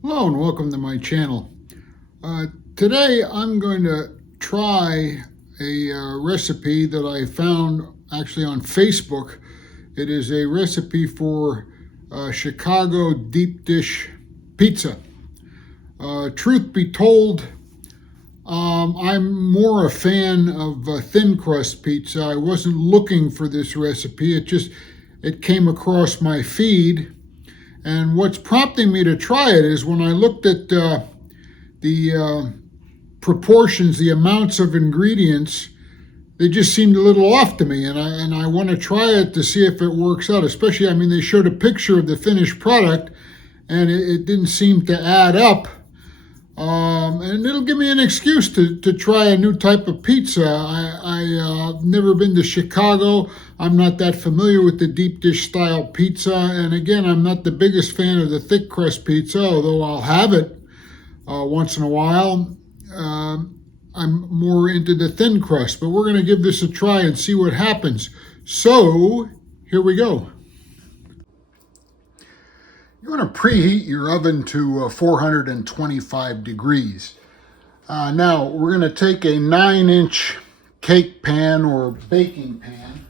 Hello and welcome to my channel. Today I'm going to try a recipe that I found actually on Facebook. It is a recipe for Chicago deep dish pizza. Truth be told, I'm more a fan of thin crust pizza. I wasn't looking for this recipe. It came across my feed. And what's prompting me to try it is when I looked at the proportions, the amounts of ingredients, they just seemed a little off to me. And I want to try it to see if it works out. Especially, I mean, they showed a picture of the finished product, and it didn't seem to add up. And it'll give me an excuse to try a new type of pizza. I've never been to Chicago. I'm not that familiar with the deep dish style pizza. And again, I'm not the biggest fan of the thick crust pizza, although I'll have it once in a while. I'm more into the thin crust, but we're going to give this a try and see what happens. So here we go. You want to preheat your oven to 425 degrees. Now we're going to take a 9-inch cake pan or baking pan.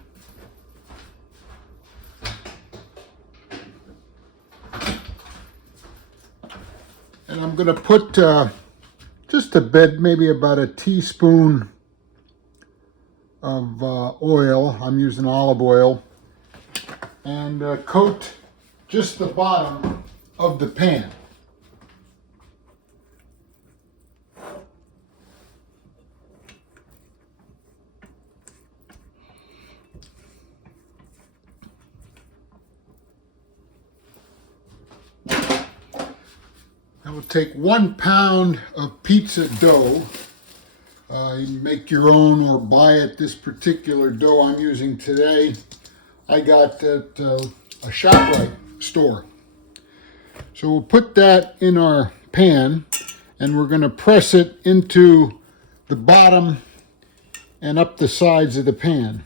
And I'm going to put just a bit, maybe about a teaspoon of oil. I'm using olive oil. And coat just the bottom of the pan. I will take 1 pound of pizza dough. You can make your own or buy it. This particular dough I'm using today, I got at a ShopRite store. So we'll put that in our pan, and we're going to press it into the bottom and up the sides of the pan.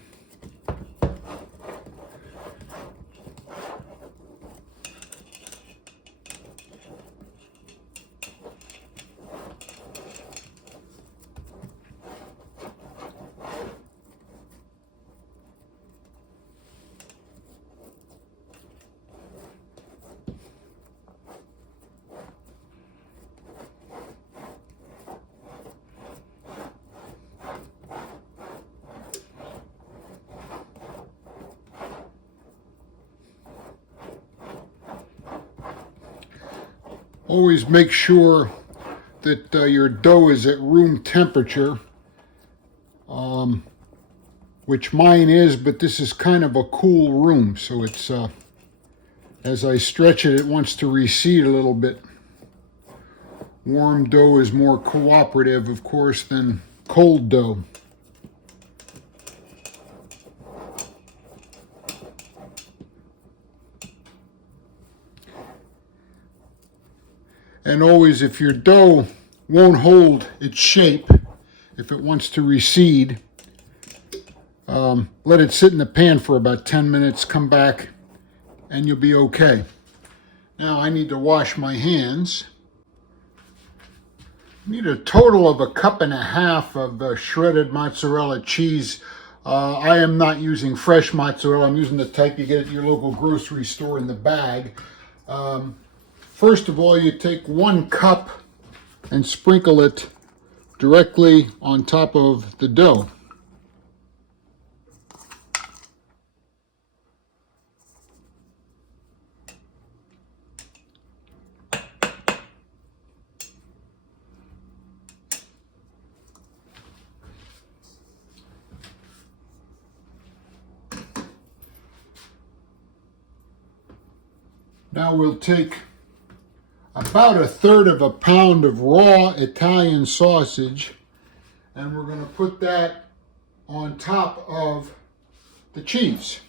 Always make sure that your dough is at room temperature, which mine is, but this is kind of a cool room, so it's as I stretch it, it wants to recede a little bit. Warm dough is more cooperative, of course, than cold dough. And always, if your dough won't hold its shape, if it wants to recede, let it sit in the pan for about 10 minutes, come back, and you'll be okay. Now I need to wash my hands. I need a total of 1.5 cups of shredded mozzarella cheese. I am not using fresh mozzarella. I'm using the type you get at your local grocery store in the bag. First of all, you take 1 cup and sprinkle it directly on top of the dough. Now we'll take about 1/3 pound of raw Italian sausage, and we're going to put that on top of the cheese.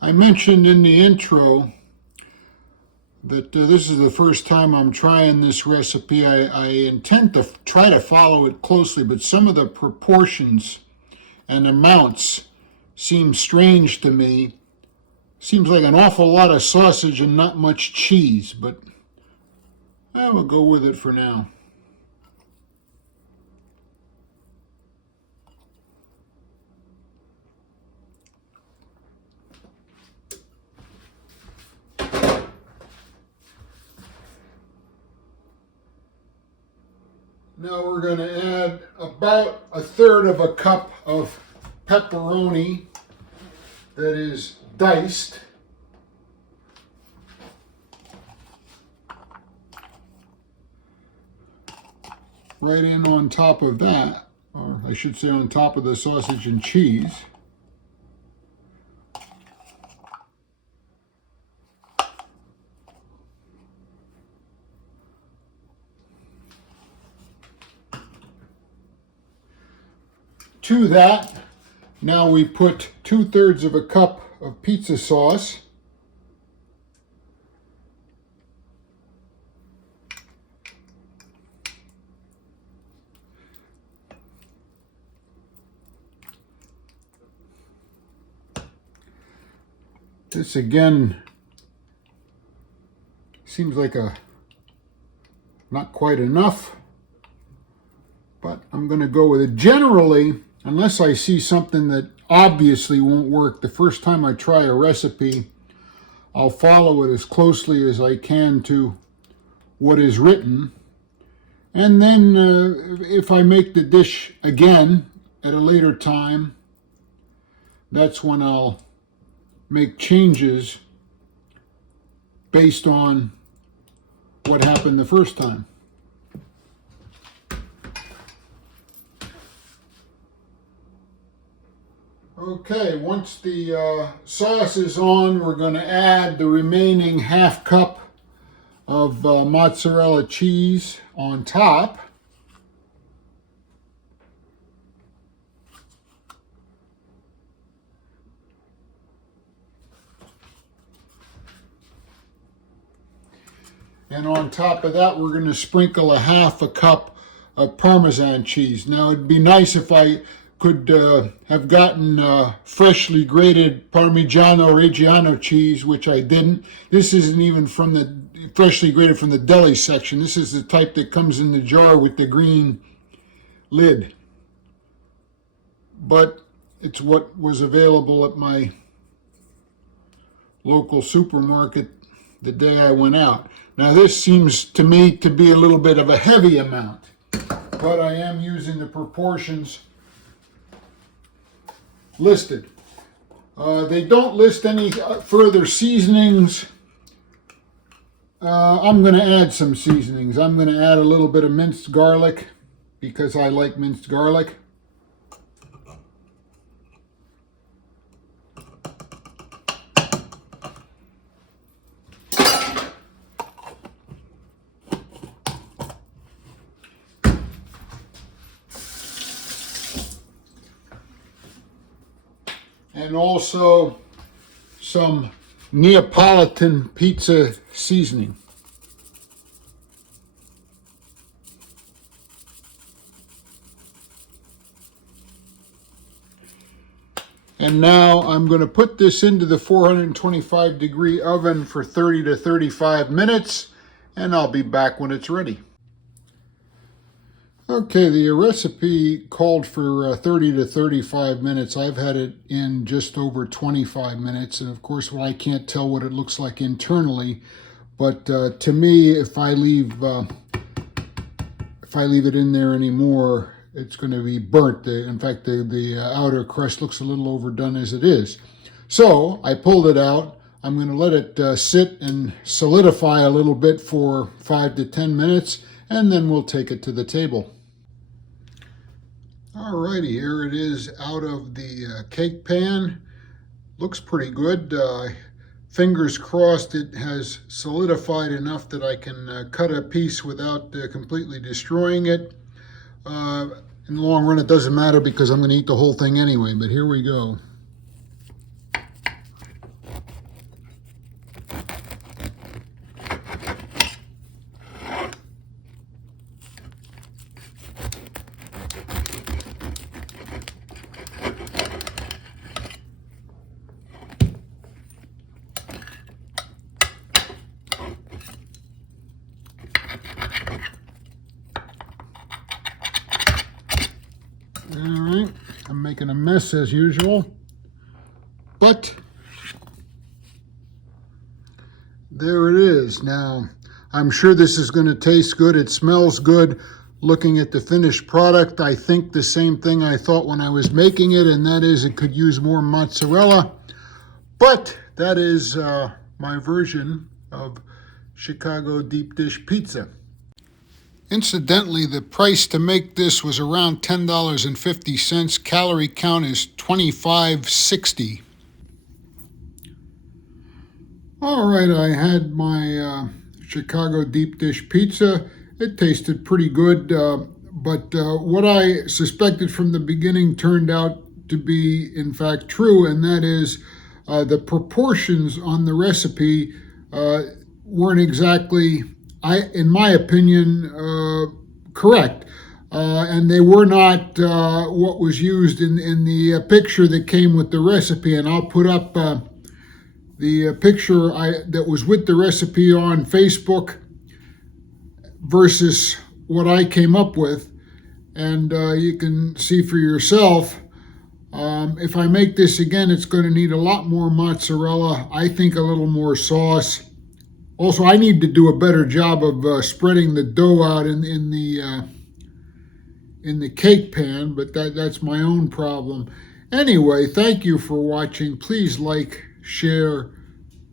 I mentioned in the intro that this is the first time I'm trying this recipe. I intend to try to follow it closely, but some of the proportions and amounts seem strange to me. Seems like an awful lot of sausage and not much cheese, but I will go with it for now. Now we're going to add about 1/3 of a cup of pepperoni that is diced. Right in on top of that, or I should say on top of the sausage and cheese. To that, now we put 2/3 of a cup of pizza sauce. This again seems like not quite enough, but I'm going to go with it. Generally, unless I see something that obviously won't work, the first time I try a recipe, I'll follow it as closely as I can to what is written. And then if I make the dish again at a later time, that's when I'll make changes based on what happened the first time. Okay, once the sauce is on, we're going to add the remaining 1/2 cup of mozzarella cheese on top. And on top of that, we're going to sprinkle 1/2 cup of parmesan cheese. Now, it'd be nice if I could have gotten freshly grated Parmigiano Reggiano cheese, which I didn't. This isn't even from the freshly grated from the deli section. This is the type that comes in the jar with the green lid. But it's what was available at my local supermarket the day I went out. Now this seems to me to be a little bit of a heavy amount, but I am using the proportions listed. They don't list any further seasonings. I'm going to add some seasonings. I'm going to add a little bit of minced garlic because I like minced garlic. And also some Neapolitan pizza seasoning. And now I'm going to put this into the 425-degree oven for 30 to 35 minutes, and I'll be back when it's ready. Okay, the recipe called for 30 to 35 minutes. I've had it in just over 25 minutes. And of course, I can't tell what it looks like internally. But to me, if I leave it in there anymore, it's going to be burnt. In fact, the outer crust looks a little overdone as it is. So I pulled it out. I'm going to let it sit and solidify a little bit for 5 to 10 minutes, and then we'll take it to the table. Alrighty, here it is out of the cake pan. Looks pretty good. Fingers crossed it has solidified enough that I can cut a piece without completely destroying it. In the long run, it doesn't matter because I'm going to eat the whole thing anyway, but here we go. I'm making a mess as usual, but there it is. Now, I'm sure this is going to taste good. It smells good. Looking at the finished product, I think the same thing I thought when I was making it, and that is it could use more mozzarella. But that is my version of Chicago deep dish pizza. Incidentally, the price to make this was around $10.50. Calorie count is 2560. All right, I had my Chicago deep dish pizza. It tasted pretty good, but what I suspected from the beginning turned out to be, in fact, true, and that is the proportions on the recipe weren't exactly, in my opinion, correct. And they were not what was used in the picture that came with the recipe, and I'll put up the picture that was with the recipe on Facebook versus what I came up with, and you can see for yourself. If I make this again, it's going to need a lot more mozzarella. I think a little more sauce. Also, I need to do a better job of spreading the dough out in the cake pan, but that's my own problem. Anyway, thank you for watching. Please like, share,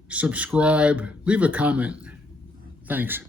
subscribe, leave a comment. Thanks.